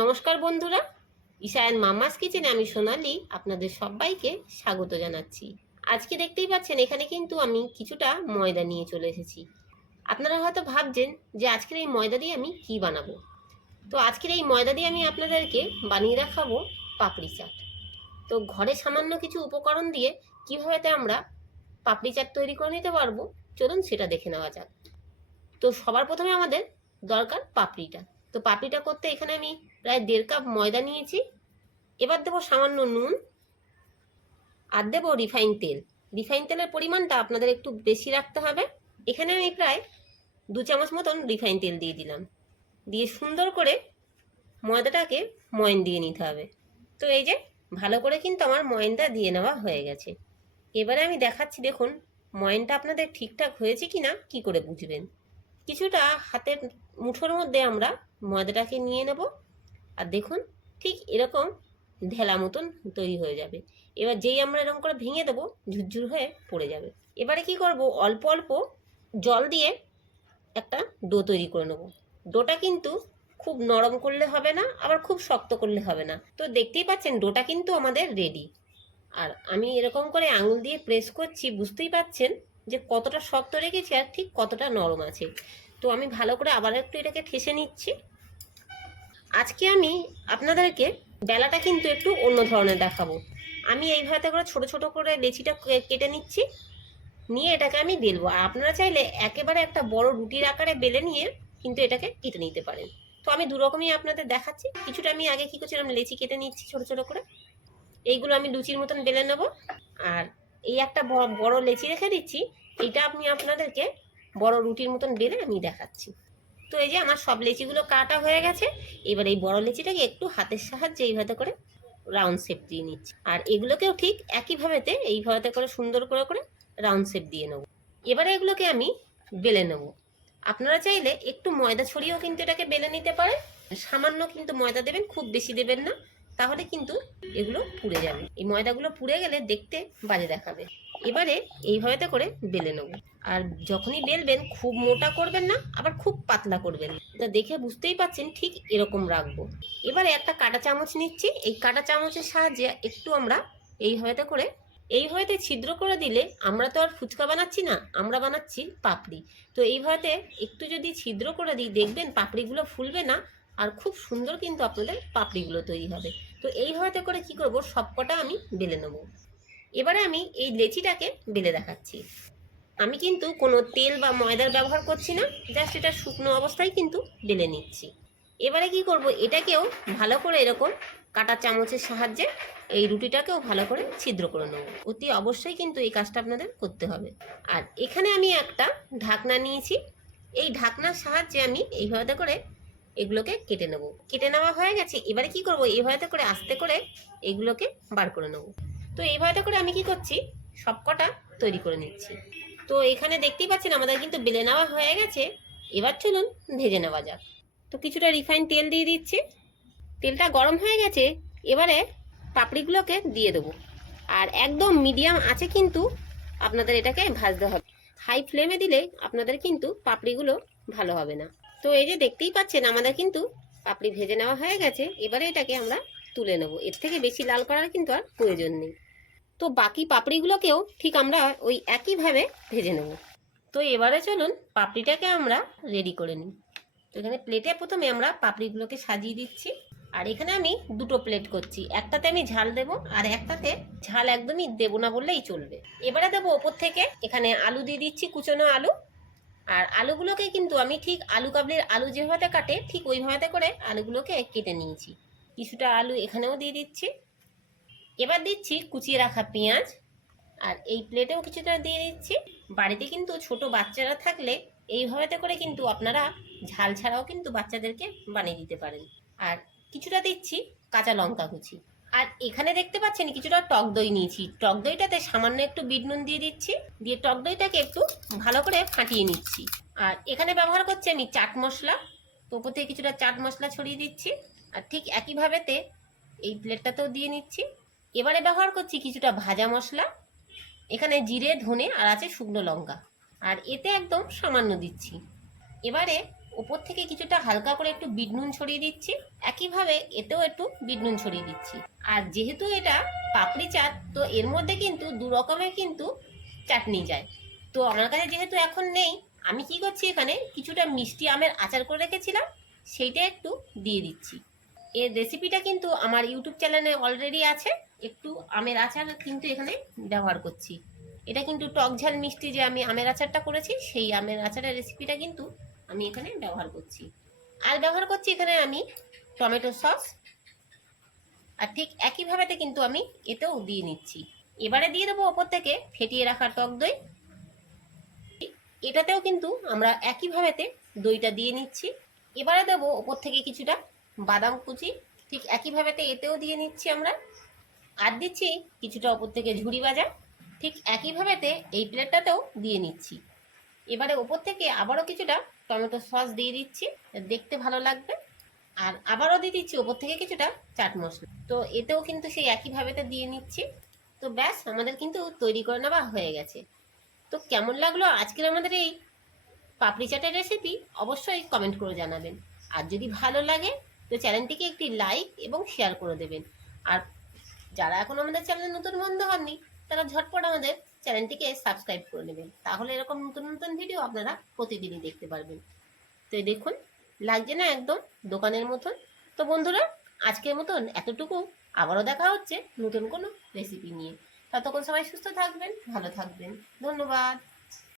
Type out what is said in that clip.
নমস্কার বন্ধুরা ইশায়ন মামাস কিচেনে আমি সোনালি আপনাদের সবাইকে স্বাগত জানাচ্ছি। আজকে দেখতেই পাচ্ছেন, এখানে কিন্তু আমি কিছুটা ময়দা নিয়ে চলে এসেছি। আপনারা হয়তো ভাবছেন যে আজকের এই ময়দা দিয়ে আমি কি বানাবো? তো আজকের এই ময়দা দিয়ে আমি আপনাদেরকে বানিয়ে রাখাবো পাপড়ি চাট। তো ঘরে সামান্য কিছু উপকরণ দিয়ে কীভাবে আমরা পাপড়ি চাট তৈরি করে নিতে পারব, চলুন সেটা দেখে নেওয়া যাক। তো সবার প্রথমে আমাদের দরকার পাপড়িটা। তো পাপড়িটা করতে এখানে আমি প্রায় দেড় কাপ ময়দা নিয়েছি। এবার দেবো সামান্য নুন আর দেবো রিফাইন তেল। রিফাইন তেলের পরিমাণটা আপনাদের একটু বেশি রাখতে হবে। এখানে আমি প্রায় দু চামচ মতন রিফাইন তেল দিয়ে দিলাম। দিয়ে সুন্দর করে ময়দাটাকে ময়ন দিয়ে নিতে হবে। তো এই যে ভালো করে কিন্তু আমার ময়নটা দিয়ে নেওয়া হয়ে গেছে। এবারে আমি দেখাচ্ছি দেখুন ময়নটা আপনাদের ঠিকঠাক হয়েছে কি না কী করে বুঝবেন? কিছুটা হাতের মুঠোর মধ্যে আমরা ময়দাটাকে নিয়ে নেব। আর দেখুন, ঠিক এরকম ঢেলা মতন তৈরি হয়ে যাবে। এবার যেই আমরা এরকম করে ভেঙে দেবো, ঝুরঝুর হয়ে পড়ে যাবে। এবারে কি করব? অল্প অল্প জল দিয়ে একটা ডো তৈরি করে নেব। ডোটা কিন্তু খুব নরম করলে হবে না, আবার খুব শক্ত করলে হবে না। তো দেখতেই পাচ্ছেন, ডোটা কিন্তু আমাদের রেডি আর আমি এরকম করে আঙুল দিয়ে প্রেস করছি, বুঝতেই পাচ্ছেন? যে কতটা শক্ত রেখেছি আর ঠিক কতটা নরম আছে। তো আমি ভালো করে আবার একটু এটাকে ঠেসে নিচ্ছি। আজকে আমি আপনাদেরকে বেলাটা কিন্তু একটু অন্য ধরনের দেখাবো। আমি এইভাবে করে ছোট ছোট করে লেচিটা কেটে নিচ্ছি। নিয়ে এটাকে আমি বেলবো। আর আপনারা চাইলে একেবারে একটা বড় রুটির আকারে বেলে নিয়ে কিন্তু এটাকে কেটে নিতে পারেন। তো আমি দু রকমই আপনাদের দেখাচ্ছি। কিছুটা আমি আগে কি করছিলাম, লেচি কেটে নিচ্ছি ছোট ছোট করে। এইগুলো আমি লুচির মতন বেলে নেব। আর এই একটা বড় লেচি রেখে দিচ্ছি। এইটা আপনি আপনাদেরকে বড় রুটির মতন বেলে আমি দেখাচ্ছি। তো এই যে আমার সব লেচিগুলো কাটা হয়ে গেছে। এবার এই বড় লেচিটাকে একটু হাতের সাহায্যে এইভাবে করে রাউন্ড শেপ দিয়ে নিচ্ছি। আর এগুলোকেও ঠিক একইভাবেতে এইভাবে করে সুন্দর করে করে রাউন্ড শেপ দিয়ে নেব। এবারে এগুলোকে আমি বেলে নেব। আপনারা চাইলে একটু ময়দা ছড়িয়েও কিন্তু এটাকে বেলে নিতে পারেন। সামান্য কিন্তু ময়দা দেবেন, খুব বেশি দেবেন না। তাহলে কিন্তু এগুলো পুড়ে যাবে। এই ময়দাগুলো পুড়ে গেলে দেখতে বাজে দেখাবে। এবারে এইভাবেতে করে বেলে নেব। আর যখনই বেলবেন, খুব মোটা করবেন না, আবার খুব পাতলা করবেন। তো দেখে বুঝতেই পাচ্ছেন ঠিক এরকম রাখব। এবারে একটা কাটা চামচ নিচ্ছি। এই কাটা চামচের সাহায্যে একটু আমরা এইভাবেতে করে এইভাবেতে ছিদ্র করে দিলে আমরা তো আর ফুচকা বানাচ্ছি না, আমরা বানাচ্ছি পাপড়ি। তো এইভাবেতে একটু যদি ছিদ্র করে দিই, দেখবেন পাপড়িগুলো ফুলবে না আর খুব সুন্দর কিন্তু আপনাদের পাপড়িগুলো তৈরি হবে। তো এইভাবেতে করে কি করব? সবকটা আমি বেলে নেব। এবারে আমি এই লেচিটাকে বেলে দেখাচ্ছি। আমি কিন্তু কোনো তেল বা ময়দার ব্যবহার করছি না, জাস্ট এটা শুকনো অবস্থায় কিন্তু বেলে নিচ্ছি। এবারে কি করব? এটাকেও ভালো করে এরকম কাটা চামচের সাহায্যে এই রুটিটাকেও ভালো করে ছিদ্র করে নেব। অতি অবশ্যই কিন্তু এই কাজটা আপনাদের করতে হবে। আর এখানে আমি একটা ঢাকনা নিয়েছি। এই ঢাকনার সাহায্যে আমি এইভাবে করে এগুলোকে কেটে নেব। কেটে নেওয়া হয়ে গেছে, এবারে কি করব? এইভাবে করে আস্তে করে এগুলোকে বার করে নেব। তো এইভাবে করে আমি কি করছি? সবকটা তৈরি করে নিচ্ছি। তো এখানে দেখতেই পাচ্ছেন, আমাদের কিন্তু বেলে নেওয়া হয়ে গেছে। এবার চলুন ভেজে নেওয়া যাক। তো কিছুটা রিফাইন তেল দিয়ে দিচ্ছি। তেলটা গরম হয়ে গেছে, এবারে পাপড়িগুলোকে দিয়ে দেবো। আর একদম মিডিয়াম আছে কিন্তু আপনাদের এটাকে ভাজতে হবে। হাই ফ্লেমে দিলে আপনাদের কিন্তু পাপড়িগুলো ভালো হবে না। তো এই যে দেখতেই পাচ্ছেন, আমাদের কিন্তু পাপড়ি ভেজে নেওয়া হয়ে গেছে। এবারে এটাকে আমরা তুলে নেব। এর থেকে বেশি লাল করার কিন্তু আর প্রয়োজন নেই। তো বাকি পাপড়িগুলোকেও ঠিক আমরা ওই একইভাবে ভেজে নেব। তো এবারে চলুন পাপড়িটাকে আমরা রেডি করে নিই। তো এখানে প্লেটে প্রথমে আমরা পাপড়িগুলোকে সাজিয়ে দিচ্ছি। আর এখানে আমি দুটো প্লেট করছি। একটাতে আমি ঝাল দেব আর একটাতে ঝাল একদমই দেবো না বললেই চলবে। এবারে দেবো ওপর থেকে এখানে আলু দিয়ে দিচ্ছি কুচনো আলু। আর আলুগুলোকে কিন্তু আমি ঠিক আলু কাবলির আলু যেভাবে কাটে, ঠিক ওইভাবে করে আলুগুলোকে কেটে নিয়েছি। কিছুটা আলু এখানেও দিয়ে দিচ্ছি। এবার দিচ্ছি কুচিয়ে রাখা পেঁয়াজ, আর এই প্লেটেও কিছুটা দিয়ে দিচ্ছি। বাড়িতে কিন্তু ছোট বাচ্চারা থাকলে এইভাবেতে করে কিন্তু আপনারা ঝাল ছাড়াও কিন্তু বাচ্চাদেরকে বানিয়ে দিতে পারেন। আর কিছুটা দিচ্ছি কাঁচা লঙ্কা কুচি। আর এখানে দেখতে পাচ্ছেন কিছুটা টক দই নিয়েছি। টক দইটাতে সামান্য একটু বিট নুন দিয়ে দিচ্ছি। দিয়ে টক দইটাকে একটু ভালো করে ফাটিয়ে নিচ্ছি। আর এখানে ব্যবহার করছি আমি চাট মশলা। তো থেকে কিছুটা চাট মশলা ছড়িয়ে দিচ্ছি। আর ঠিক একইভাবেতে এই প্লেটটাতেও দিয়ে নিচ্ছি। এবারে ব্যবহার করছি কিছুটা ভাজা মশলা। এখানে জিরে, ধনে আর আছে শুকনো লঙ্কা। আর এতে একদম সামান্য দিচ্ছি। এবারে ওপর থেকে কিছুটা হালকা করে একটু বিট নুন ছড়িয়ে দিচ্ছি। একইভাবে এতেও একটু বিট নুন ছড়িয়ে দিচ্ছি। আর যেহেতু এটা পাপড়ি চাট, তো এর মধ্যে কিন্তু দু রকমের কিন্তু চাটনি যায়। তো আমার কাছে যেহেতু এখন নেই, আমি কি করছি এখানে কিছুটা মিষ্টি আমের আচার করে রেখেছিলাম, সেইটা একটু দিয়ে দিচ্ছি। এর রেসিপিটা কিন্তু আমার ইউটিউব চ্যানেলে অলরেডি আছে। একটু আমের আচার কিন্তু এখানে ব্যবহার করছি। এটা কিন্তু টক ঝাল মিষ্টি যে আমি আমের আচারটা করেছি, সেই আমের আচারের রেসিপিটা কিন্তু আমি এখানে ব্যবহার করছি। আর ব্যবহার করছি এখানে আমি টমেটো সস। আর ঠিক একইভাবেতে কিন্তু আমি এতেও দিয়ে নিচ্ছি। এবারে দিয়ে দেবো ওপর থেকে ফেটিয়ে রাখা টক দই। এটাতেও কিন্তু আমরা একইভাবেতে দইটা দিয়ে নিচ্ছি। এবারে দেবো ওপর থেকে কিছুটা বাদাম কুচি। ঠিক একইভাবেতে এতেও দিয়ে নিচ্ছি আমরা। আর দিচ্ছি কিছুটা ওপর থেকে ঝুড়ি ভাজা। ঠিক একইভাবেতে এই প্লেটটাতেও দিয়ে নিচ্ছি। এবারে ওপর থেকে আবারও কিছুটা টমেটো সস দিয়ে দিচ্ছি, দেখতে ভালো লাগবে। আর আবারও দিয়ে দিচ্ছি ওপর থেকে কিছুটা চাট মশলা তো এতেও কিন্তু সেই একইভাবেতে দিয়ে নিচ্ছি। তো ব্যাস, আমাদের কিন্তু তৈরি করে নেওয়া হয়ে গেছে। তো কেমন লাগল আজকের আমাদের এই পাপড়ি চাটের রেসিপি অবশ্যই কমেন্ট করে জানাবেন। আর যদি ভালো লাগে, তো চ্যানেলটিকে একটি লাইক এবং শেয়ার করে দেবেন। আর যারা এখন আমাদের চ্যানেলে নতুন বন্ধু হননি, তারা ঝটপট আমাদের চ্যানেলটিকে সাবস্ক্রাইব করে নেবেন। তাহলে এরকম নতুন নতুন ভিডিও আপনারা প্রতিদিনই দেখতে পারবেন। তো দেখুন, লাগছে না একদম দোকানের মতন। তো বন্ধুরা, আজকের মতন এতটুকু। আবারও দেখা হচ্ছে নতুন কোনো রেসিপি নিয়ে। ততক্ষণ সবাই সুস্থ থাকবেন, ভালো থাকবেন। ধন্যবাদ।